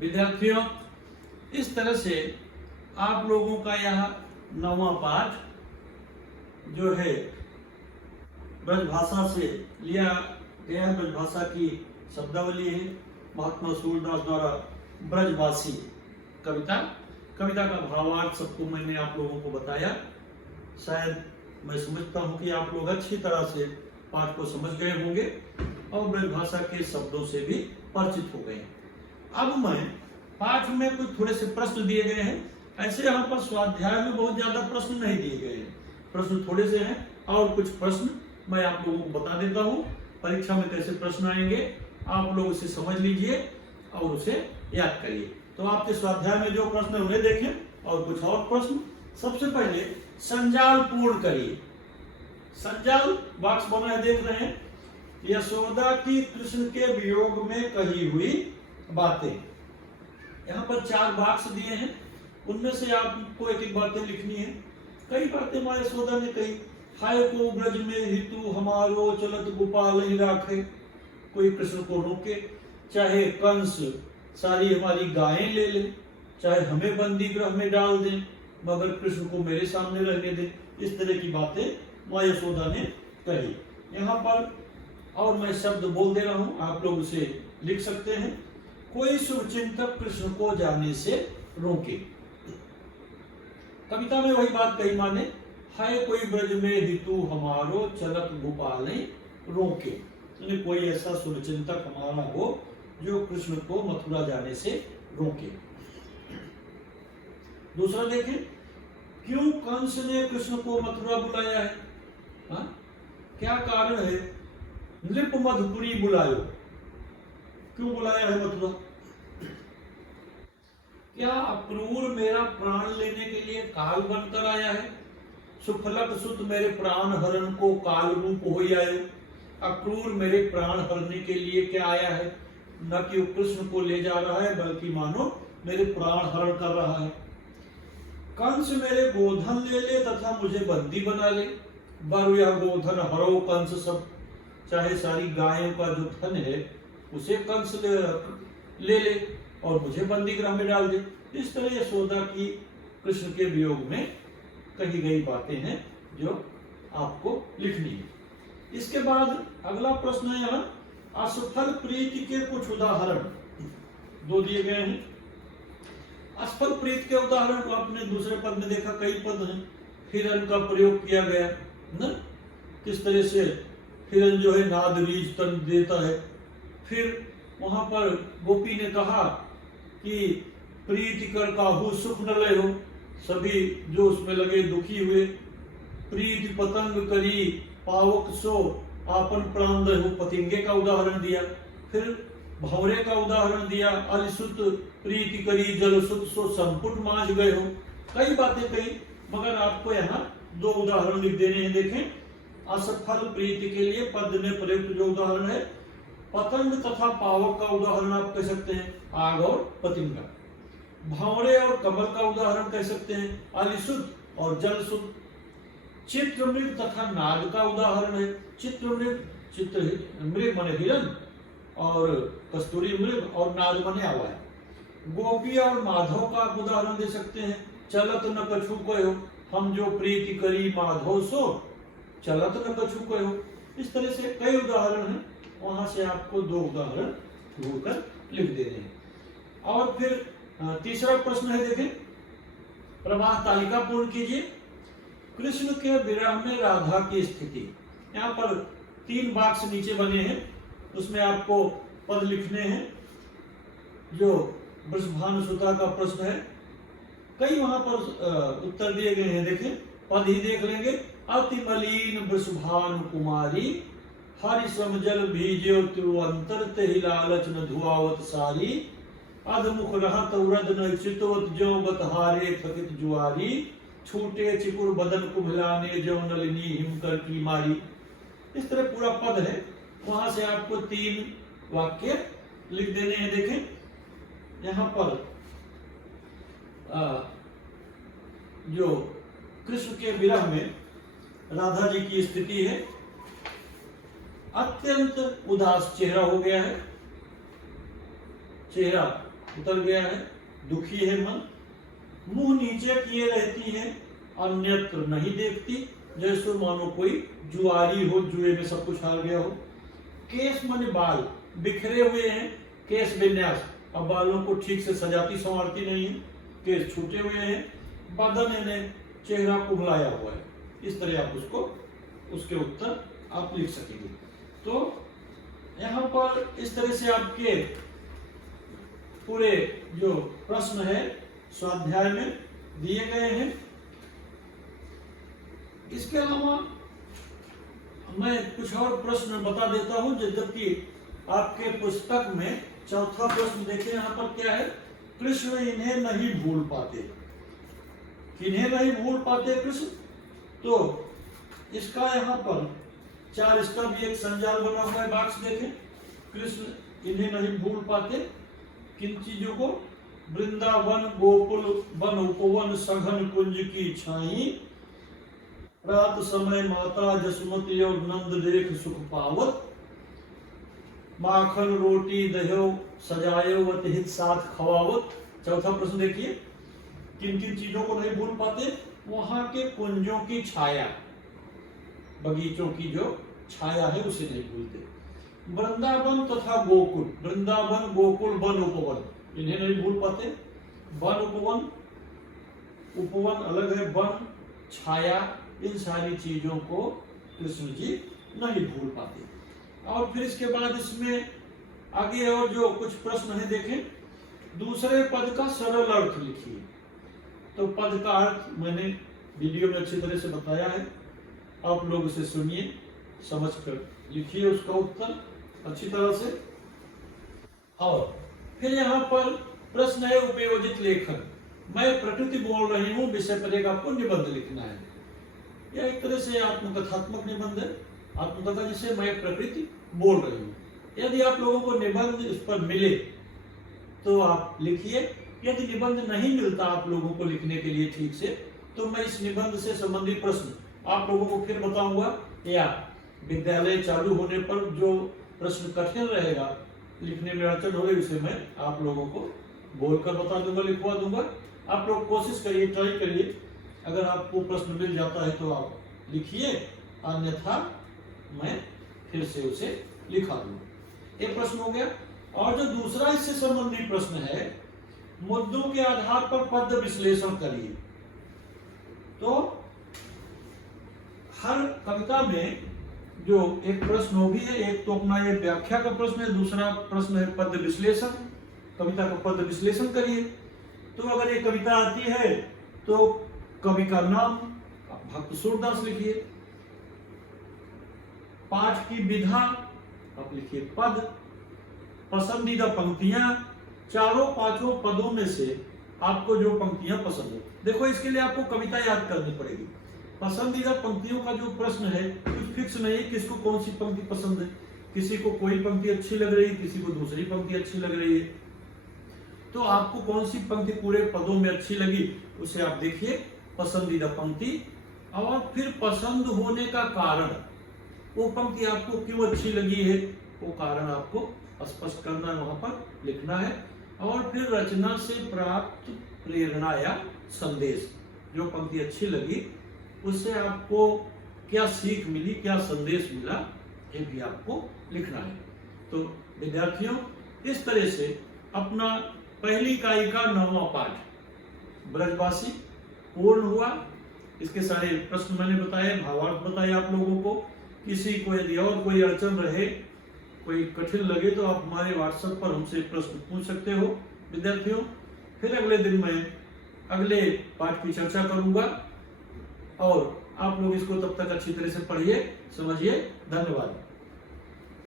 विद्यार्थियों, इस तरह से आप लोगों का यह 9वां पाठ जो है ब्रजभाषा से लिया गया। ब्रजभाषा की शब्दावली है महात्मा सूरदास द्वारा ब्रजवासी कविता का भावार्थ सबको मैंने आप लोगों को बताया। शायद मैं समझता हूँ कि आप लोग अच्छी तरह से पाठ को समझ गए होंगे और ब्रजभाषा के शब्दों से भी परिचित हो गए। अब मैं पाठ में कुछ थोड़े से प्रश्न दिए गए हैं। ऐसे यहाँ पर स्वाध्याय में बहुत ज्यादा प्रश्न नहीं दिए गए हैं, प्रश्न थोड़े से हैं और कुछ प्रश्न मैं आप लोगों को बता देता हूँ। परीक्षा में कैसे प्रश्न आएंगे आप लोग उसे समझ लीजिए और उसे याद करिए। तो आपके स्वाध्याय में जो प्रश्न उन्हें देखें और कुछ और प्रश्न। सबसे पहले संजाल पूर्ण करिए। संजाल बॉक्स बना है, देख रहे हैं। यशोदा की कृष्ण के वियोग में कही हुई बातें। यहाँ पर 4 बॉक्स दिए हैं, उनमें से आपको एक एक बातें लिखनी है। कई बातें माँ यशोदा ने कही। हाय को ब्रज में हितु हमारो चलत गोपाल ही राखे। कोई कृष्ण को रोके, चाहे कंस सारी हमारी गायें ले ले, चाहे हमें बंदी गृह में डाल दें, मगर कृष्ण को मेरे सामने रहने दे। इस तरह की बातें माँ यशोदा ने कही। यहाँ पर और मैं शब्द बोल दे रहा हूँ, आप लोग उसे लिख सकते हैं। कोई शुभचिंतक कृष्ण को जाने से रोके। कविता में वही बात कही माने, हाय कोई ब्रज में हितु हमारो चलत गोपाल रोके। यानी कोई ऐसा शुभचिंतक हमारा हो जो कृष्ण को मथुरा जाने से रोके। दूसरा देखें, क्यों कंस ने कृष्ण को मथुरा बुलाया है? हा? क्या कारण है? नृप मधुपुरी बुलायो, क्यों बुलाया है मथुरा? क्या अक्रूर मेरा प्राण लेने के लिए काल बनकर आया है? सुफलक सुत मेरे प्राण हरण को काल रूप हो आयो। अक्रूर मेरे प्राण हरने के लिए क्या आया है? न कि वो कृष्ण को ले जा रहा है, बल्कि मानो मेरे प्राण हरण कर रहा है। कंस मेरे गोधन ले ले तथा मुझे बंदी बना ले। बर यह गोधन हरो कंस सब, चाहे सारी गायों का जो धन है उसे कंस ले ले और मुझे बंदी गृह में डाल दे। इस तरह यशोदा की कृष्ण के वियोग में कही गई बातें हैं जो आपको लिखनी है। इसके बाद अगला प्रश्न है यहाँ, असफल प्रीति के कुछ उदाहरण 2 दिए गए हैं। असफल प्रीति के उदाहरण को आपने दूसरे पद में देखा, कई पद हैं। हिरण का प्रयोग किया गया न, किस तरह से हिरण जो है नाद रीज तन देता है। फिर वहां पर गोपी ने कहा कि प्रीति कर काहू सुख न ले हो, सभी जो उसमें लगे दुखी हुए। प्रीति पतंग करी पावक सो आपन प्राण दे हो, पतिंगे का उदाहरण दिया। फिर भंवरे का उदाहरण दिया, अलिसुत प्रीति करी जल सुत सो संपुट मांझ गए हो। कई बातें कही, मगर आपको यहाँ 2 उदाहरण लिख देने हैं। देखें, असफल प्रीति के लिए पद में प्रयुक्त जो उदाहरण है, पतंग तथा पावक का उदाहरण आप कह सकते हैं आग और पतिंगा। भंवरे और कमल का उदाहरण कह सकते हैं अलिसुत और जलसुत। चित्रमृग तथा नाग का उदाहरण है चित्रमृग, चित्रमृग माने हिरण और कस्तूरी मृग और नाग माने आवा है। गोपी और माधव का आप उदाहरण दे सकते हैं, चलत न कछु कहो, हम जो प्रीति करी माधव सो चलत न कछु कहो। इस तरह से कई उदाहरण हैं, वहां से आपको 2 उदाहरण ढूंढकर लिख देने हैं। और फिर तीसरा प्रश्न है, देखें, प्रवाह तालिका पूर्ण कीजिए। कृष्ण के विरह में राधा की स्थिति। यहाँ पर 3 बॉक्स नीचे बने हैं, उसमें आपको पद लिखने हैं जो वृषभानुसुता का प्रश्न है। कई वहां पर उत्तर दिए गए हैं, देखें, पद ही देख लेंगे। अति मलिन वृषभानु कुमारी, हरि समजल भीजो तिरुअंतर ते लालच न धुआवत सारी। अधमुख रहत उरद न चितवत जो बतहारे थकित जुआरी। छूटे चिकुर बदन कुम्भलाने जो नलिनी हिमकर की मारी। इस तरह पूरा पद है, वहां से आपको 3 वाक्य लिख देने हैं। देखें, यहाँ पर जो कृष्ण के विरह में राधा जी की स्थिति है, अत्यंत उदास चेहरा हो गया है, चेहरा उतर गया है, दुखी है मन, मुंह नीचे किए रहती है, अन्यत्र नहीं देखती, जैसे मानो कोई जुआरी हो, जुए में सब कुछ हार गया हो। केश माने बाल बिखरे हुए हैं, केश विन्यास, अब बालों को ठीक से सजाती संवारती नहीं है, केश छूटे हुए हैं, बदन ने चेहरा कुबलाया हुआ है। इस तरह आप उसको उसके उत्तर आप लिख सकेंगे। तो यहाँ पर इस तरह से आपके पूरे जो प्रश्न है स्वाध्याय में दिए गए हैं। इसके अलावा मैं कुछ और प्रश्न बता देता हूं, जबकि आपके पुस्तक में चौथा प्रश्न देखिए, यहाँ पर क्या है, कृष्ण इन्हें नहीं भूल पाते। किन्हें नहीं भूल पाते कृष्ण, तो इसका यहाँ पर 4, इसका भी एक संजाल बना हुआ है, बाक्स देखें। कृष्ण इन्हें नहीं भूल पाते किन चीजों को, वृंदावन गोकुल वन उपवन सघन कुंज की छाई, रात समय माता जसमती और नंद देख सुख पावत, माखन रोटी दह्यो सजायो वत हित साथ खवावत। चौथा प्रश्न देखिए, किन किन चीजों को नहीं भूल पाते, वहां के कुंजों की छाया, बगीचों की जो छाया है उसे नहीं भूलते। वृंदावन तथा गोकुल, वृंदावन गोकुल वन उपवन, इन्हें नहीं भूल पाते। वन उपवन, उपवन अलग है, वन छाया, इन सारी चीजों को कृष्ण जी नहीं भूल पाते। और फिर इसके बाद इसमें आगे और जो कुछ प्रश्न है देखें, दूसरे पद का सरल अर्थ लिखिए। तो पद का अर्थ मैंने वीडियो में अच्छी तरह से बताया है, आप लोग उसे सुनिए, समझ कर लिखिए उसका उत्तर अच्छी तरह से। और फिर यहाँ पर प्रश्न है उपयोजित लेखन। मैं प्रकृति बोल रही हूँ, विषय पर एक आपको निबंध लिखना है। यह एक तरह से आत्मकथात्मक निबंध है, आत्मकथा जिसे मैं प्रकृति बोल रही हूँ। यदि आप लोगों को निबंध इस पर मिले तो आप लिखिए, यदि निबंध नहीं मिलता आप लोगों को लिखने के लिए ठीक से, तो मैं इस निबंध से संबंधित प्रश्न आप लोगों को फिर बताऊंगा, या विद्यालय चालू होने पर जो प्रश्न कठिन रहेगा, लिखने में अड़चन होगी, उसे मैं आप लोगों को बोलकर बता दूंगा, लिखवा दूंगा। आप लोग कोशिश करिए, ट्राई करिए, अगर आपको प्रश्न मिल जाता है तो आप लिखिए, अन्यथा मैं फिर से उसे लिखा दूंगा। एक प्रश्न हो गया। और जो दूसरा इससे संबंधित प्रश्न है, मुद्दों के आधार पर पद विश्लेषण करिए। तो हर कविता में जो एक प्रश्न हो भी है, एक तो अपना ये व्याख्या का प्रश्न है, दूसरा प्रश्न है पद विश्लेषण, कविता का पद विश्लेषण करिए। तो अगर ये कविता आती है तो कवि का नाम भक्त सूरदास लिखिए, पाठ की विधा आप लिखिए पद, पसंदीदा पंक्तियां, चारों पांचों पदों में से आपको जो पंक्तियां पसंद है। देखो इसके लिए आपको कविता याद करनी पड़ेगी। पसंदीदा पंक्तियों का जो प्रश्न है कुछ फिक्स नहीं है, किसको कौन सी पंक्ति पसंद है, किसी को कोई पंक्ति अच्छी लग रही है, किसी को दूसरी पंक्ति अच्छी लग रही है। तो आपको कौन सी पंक्ति पूरे पदों में अच्छी लगी उसे आप देखिए, पसंदीदा पंक्ति, और फिर पसंद होने का कारण, वो पंक्ति आपको क्यों अच्छी लगी है वो कारण आपको स्पष्ट करना है, वहां पर लिखना है। और फिर रचना से प्राप्त प्रेरणा या संदेश, जो पंक्ति अच्छी लगी उससे आपको क्या सीख मिली, क्या संदेश मिला, ये भी आपको लिखना है। तो विद्यार्थियों, इस तरह से अपना पहली इकाई का 9वां पाठ ब्रजवासी पूर्ण हुआ। इसके सारे प्रश्न मैंने बताए, भावार्थ बताए आप लोगों को। किसी को यदि और कोई अड़चन रहे, कोई कठिन लगे, तो आप हमारे व्हाट्सएप पर हमसे प्रश्न पूछ सकते हो विद्यार्थियों। फिर अगले दिन मैं अगले पाठ की चर्चा करूंगा, और आप लोग इसको तब तक अच्छी तरह से पढ़िए, समझिए। धन्यवाद।